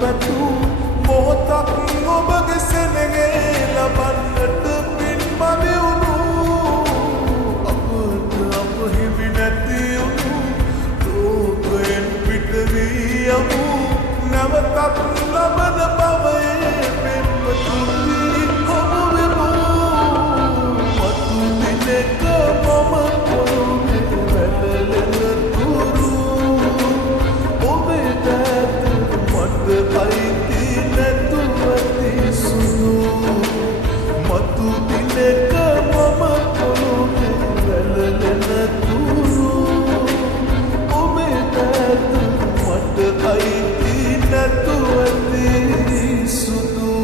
පැතු මොහොතක් ඔබගේ සෙනගේ ලබන්නට පින් මදිවුණු අපට අප හිමි නැති වුණු ලෝකයෙන් පිට වී යමු නැවතත් ලබන බවයේ පෙම්වතුනි හමු වෙමු මතු දිනක මම පොළොවේ වැළලෙන තුරු ඔබේ දැත මට අයිති නැතුව තිසුණු මතු දිනක මම පොළොවේ වැළලෙන තුරු ඔබේ දැත මට අයිති නැතුව තිසුණු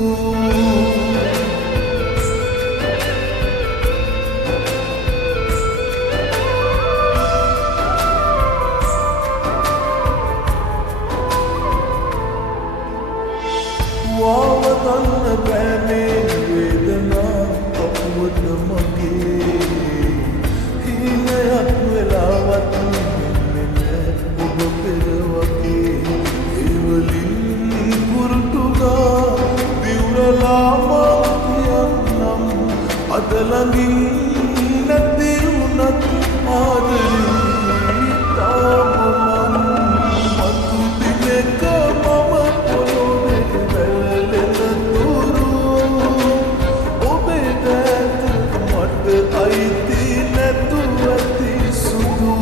वावतन बहने वेदना कपूत मगे हिनयत वेलावत मिन्ने ඔබ පෙරවගේ ඒවලින් පුරුටුගා දිවුරලා කියන්නම් අද ළඟින් නැති වුණත් ආදරේ තාම මතු දිනක මම පොළොවේ වැළලෙන තුරු ඔබේ දැත මට අයිති නැතුව තිසුණු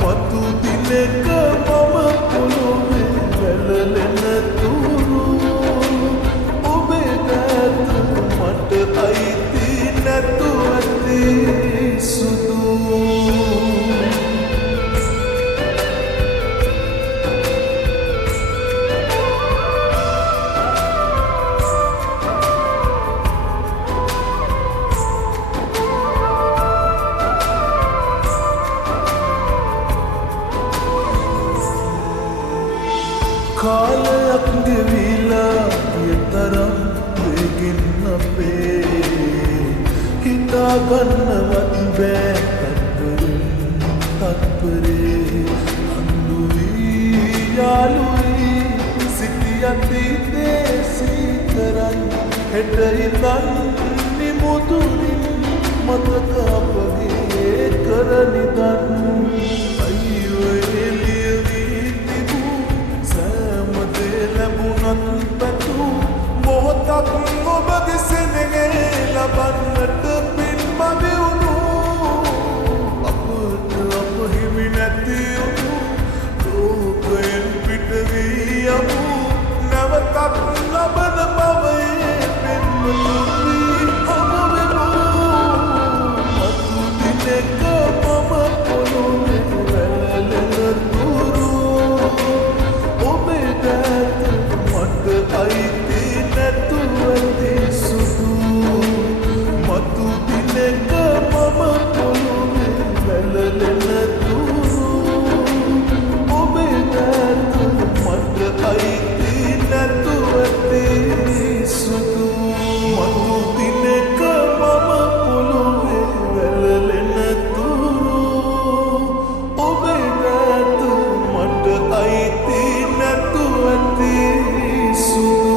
මතු දිනක මම පොළොවේ වැළලෙන තුරු ඔබේ දැත මට අයිති නැතුව තිසුණු කාලයක් ගෙවිලා ගිය තරම් වෙගෙන් අපේ හිතා ගන්නවත් බෑ තත්පරේ අඳු වී යාළුයි සිටි අතීතේ සීකරන් හෙට ඉඳන් නිමුතුනින් මතක අපගේ කරනිදන් අයියෝ එළිය වී තිබූ සෑමදේ ලැබුණත් පැතු මොහොතක් ඔබගේ සෙනගේ ලබන්නට පින් මදිවුණු අපට අප හිමි නැති වුණු ලෝකයෙන් පිට වී යමු නැවතත් ලබන බවයේ පෙම්වතුනි හමු වෙමු මතු දිනක මම පොළොවේ වැළලෙන තුරු ඔබේ දැත මට අයිති නැතුව තිසුණු මතු දිනක මම පොළොවේ වැළලෙන තුරු ඔබේ දැත මට අයිති නැතුව තිසුණු මතු දිනක මම පොළොවේ වැළලෙන තුරු ඔබේ දැත මට අයිති නැතුව තිසුණු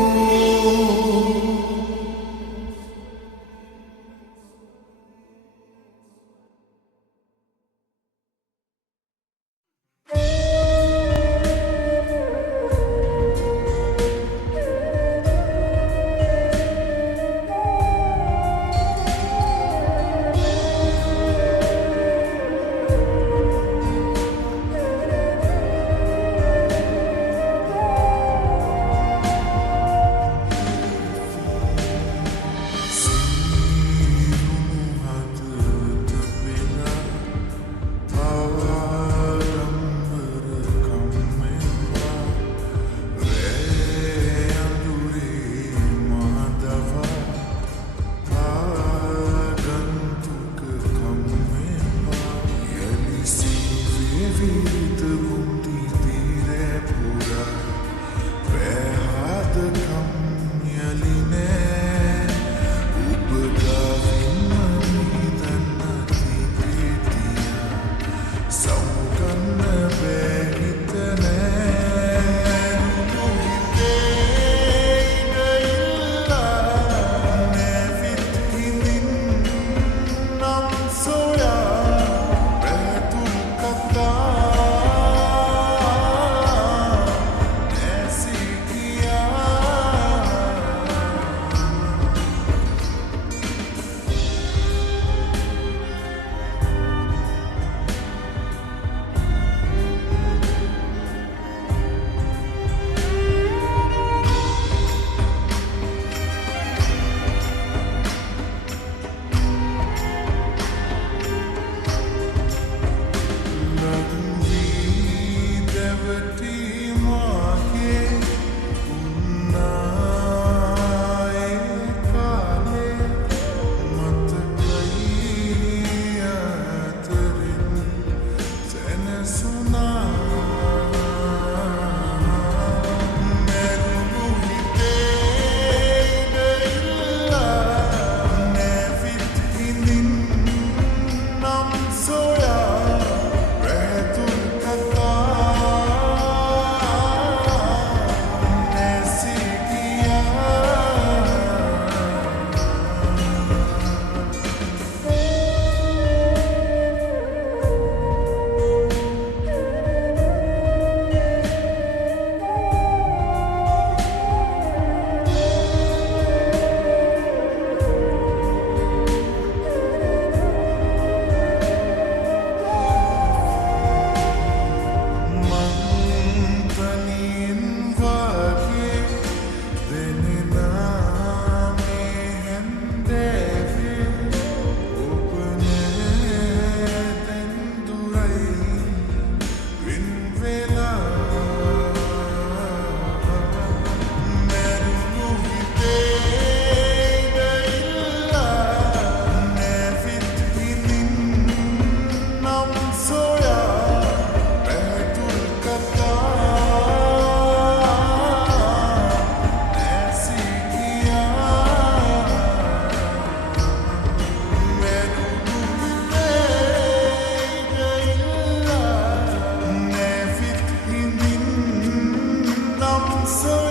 සොය